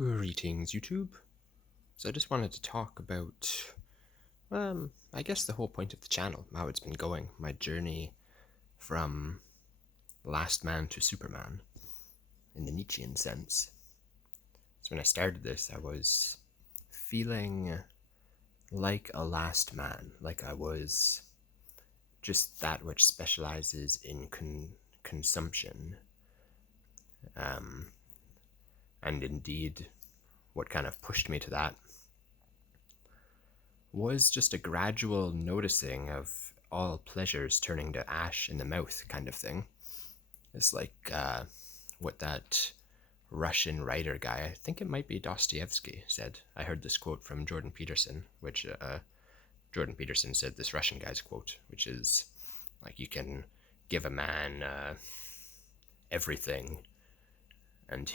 Greetings, YouTube. So I just wanted to talk about, I guess the whole point of the channel, how it's been going, my journey from last man to Superman, in the Nietzschean sense. So when I started this, I was feeling like a last man, like I was just that which specializes in consumption. Um, and indeed, what kind of pushed me to that was just a gradual noticing of all pleasures turning to ash in the mouth kind of thing. It's like what that Russian writer guy, I think it might be Dostoevsky, said. I heard this quote from Jordan Peterson, which Jordan Peterson said this Russian guy's quote, which is like, you can give a man everything and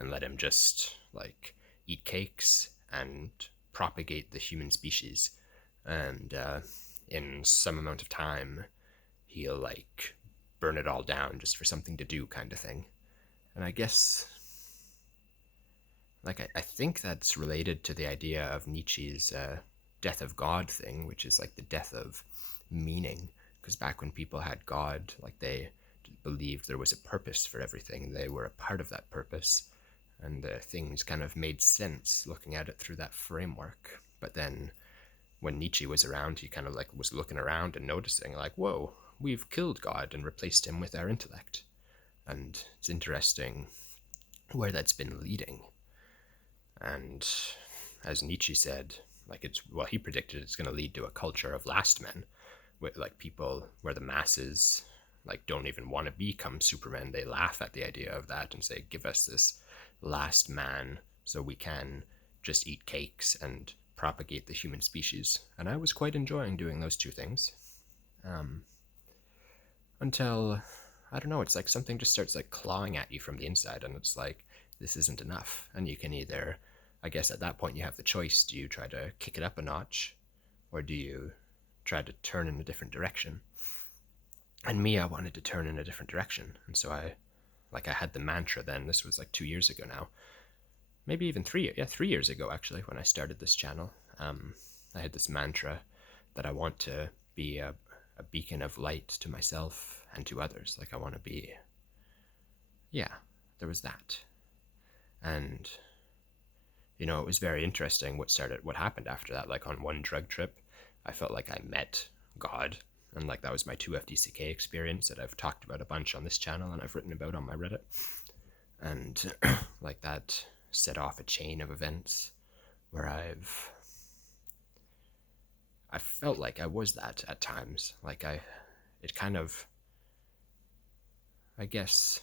and let him just like eat cakes and propagate the human species, and in some amount of time he'll like burn it all down just for something to do, kind of thing. And I guess I think that's related to the idea of Nietzsche's death of God thing, which is like the death of meaning. Because back when people had God, like they believed there was a purpose for everything, they were a part of that purpose, and things kind of made sense looking at it through that framework. But then when Nietzsche was around, he kind of like was looking around and noticing like, whoa, we've killed God and replaced him with our intellect. And it's interesting where that's been leading. And as Nietzsche said, like he predicted it's going to lead to a culture of last men, with like people where the masses like don't even want to become Superman. They laugh at the idea of that and say, give us this last man so we can just eat cakes and propagate the human species. And I was quite enjoying doing those two things. Until, I don't know, it's like something just starts like clawing at you from the inside, and it's like, this isn't enough. And you can either, I guess at that point you have the choice, do you try to kick it up a notch, or do you try to turn in a different direction? And me, I wanted to turn in a different direction. And so I had the mantra then, this was like 2 years ago now, maybe even 3 years ago actually, when I started this channel. I had this mantra that I want to be a beacon of light to myself and to others. Like I want to be, yeah, there was that. And it was very interesting what happened after that. Like on one drug trip, I felt like I met God, and like that was my 2FDCK experience that I've talked about a bunch on this channel and I've written about on my Reddit. And like that set off a chain of events where I felt like I was that at times. Like it kind of, I guess,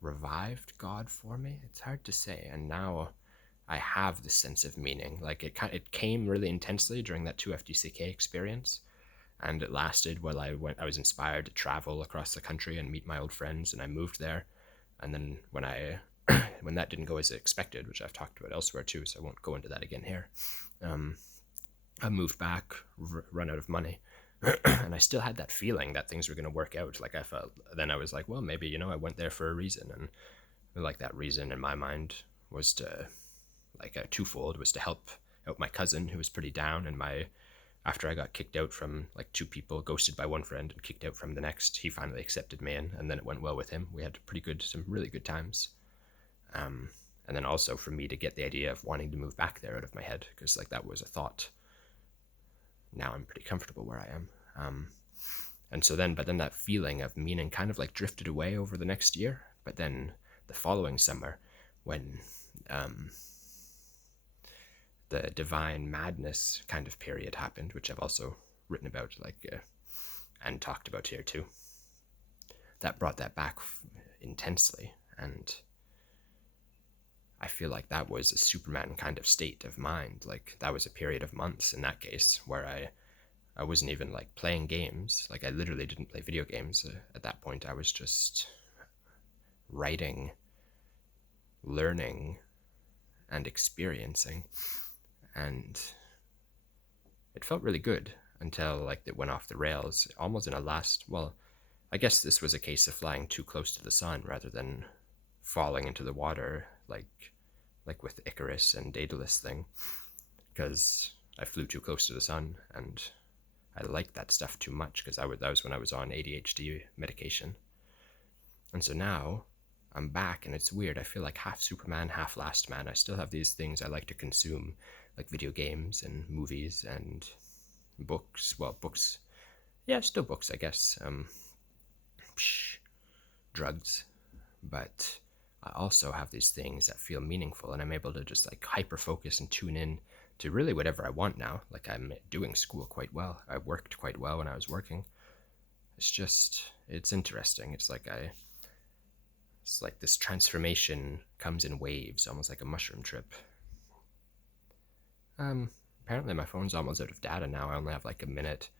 revived God for me. It's hard to say. And now I have this sense of meaning. Like it came really intensely during that 2FDCK experience, and it lasted while I was inspired to travel across the country and meet my old friends, and I moved there. And then when that didn't go as expected, which I've talked about elsewhere too, so I won't go into that again here, I moved back, run out of money, and I still had that feeling that things were going to work out. Like I felt, then I was like, well, maybe, I went there for a reason. And like that reason in my mind was to, like a twofold, was to help out my cousin who was pretty down. And after I got kicked out from like two people, ghosted by one friend and kicked out from the next, he finally accepted me in, and then it went well with him. We had some really good times. And then also for me to get the idea of wanting to move back there out of my head, because like that was a thought. Now I'm pretty comfortable where I am. But then that feeling of meaning kind of like drifted away over the next year. But then the following summer, when the divine madness kind of period happened, which I've also written about, and talked about here too, that brought that back intensely. And I feel like that was a Superman kind of state of mind. Like that was a period of months in that case where I wasn't even like playing games. Like I literally didn't play video games at that point. I was just writing, learning, and experiencing. And it felt really good until like it went off the rails, almost in I guess this was a case of flying too close to the sun rather than falling into the water like like with Icarus and Daedalus thing, because I flew too close to the sun, and I liked that stuff too much because that was when I was on ADHD medication. And so now I'm back, and it's weird. I feel like half Superman, half Last Man. I still have these things I like to consume, like video games and movies and books. Well, books. Yeah, still books, I guess. Drugs. But I also have these things that feel meaningful, and I'm able to just like hyper focus and tune in to really whatever I want now. Like I'm doing school quite well. I worked quite well when I was working. It's interesting. It's like this transformation comes in waves, almost like a mushroom trip. Apparently my phone's almost out of data now. I only have like a minute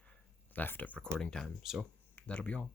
left of recording time, so that'll be all.